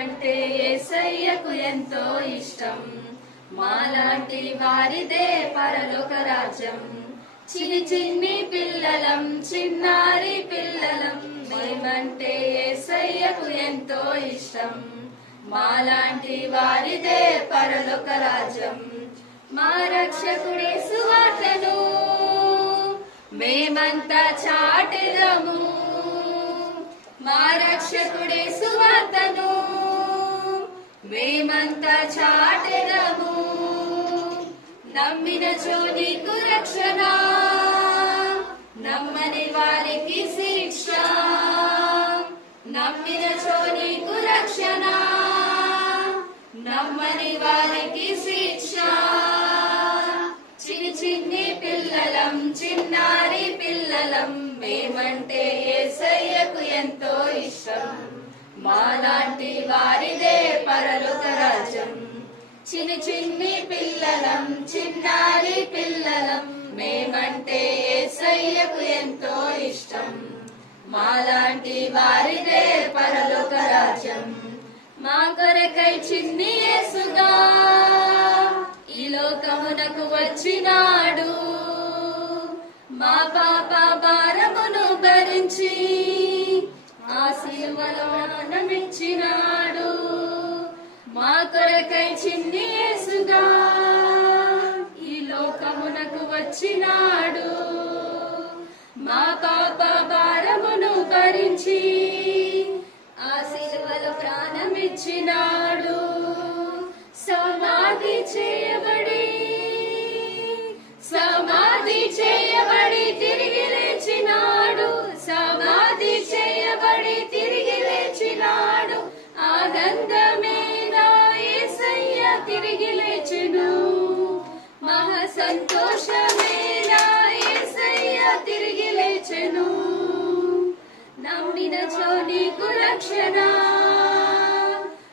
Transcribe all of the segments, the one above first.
మేమంటే యేసయ్యకు ఎంతో ఇష్టం. మాలాంటి వారిదే పరలోక రాజ్యం. చిన్ని చిన్ని పిల్లలం, చిన్నారి పిల్లలం, మేమంటే యేసయ్యకు ఎంతో ఇష్టం. మాలాంటి వారిదే పరలోక రాజ్యం. మా రక్షకుడే సువార్తను మేమంతా చాటెదము. మా రక్షకుడే సువార్తను మేమంతా చాటెదము. నమ్మినచో నీకు రక్షణ, నమ్మని వారికి శిక్ష. నమ్మినచో నీకు రక్షణ, నమ్మని వారికి శిక్ష. చిన్ని చిన్ని పిల్లలం, చిన్నారి పిల్లలం, మేమంటే యేసయ్యకు ఎంతో ఇష్టం. మాలాంటి వారిదే పరలోక రాజ్యం. చిన్ని చిన్ని పిల్లలం, చిన్నారి పిల్లలం, మేమంటే యేసయ్యకు ఎంతో ఇష్టం. మాలాంటి వారిదే పరలోక రాజ్యం. మా కొరకై చిన్ని యేసుగా ఈ లోకమునకు వచ్చినాడు. మా పాప భారమును భరించి ఆ సిలువలో ప్రాణమిచ్చినాడు. మా కొరకై చిన్ని యేసుగా ఈ లోకమునకు వచ్చినాడు. మా పాప భారమును భరించి ఆ సిలువలో ప్రాణమిచ్చినాడు. సమాధి చేయబడి తిరిగి లేచినాడు. సమాధి చేయబడి తిరిగి లేచినాడు. ఆనందమే నా యేసయ్య తిరిగి లేచెను. మహా సంతోషమే నా యేసయ్య తిరిగి లేచెను. నమ్మినచో నీకు రక్షణ,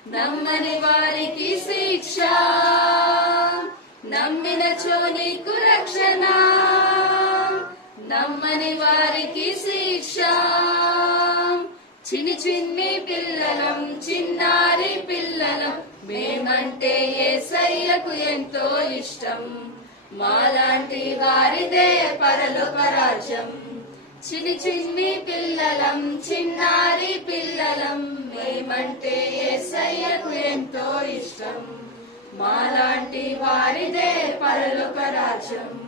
నమ్మని వారికి శిక్ష. నమ్మినచో నీకు రక్షణ, నమ్మని వారికి శిక్ష. చిన్ని చిన్ని పిల్లలం, చిన్నారి పిల్లలం, మేమంటే యేసయ్యకు ఎంతో ఇష్టం. మాలాంటి వారిదే పరలోక రాజ్యం. చిన్ని చిన్ని పిల్లలం, చిన్నారి పిల్లలం, మేమంటే యేసయ్యకు ఎంతో ఇష్టం. మాలాంటి వారిదే పరలోక రాజ్యం.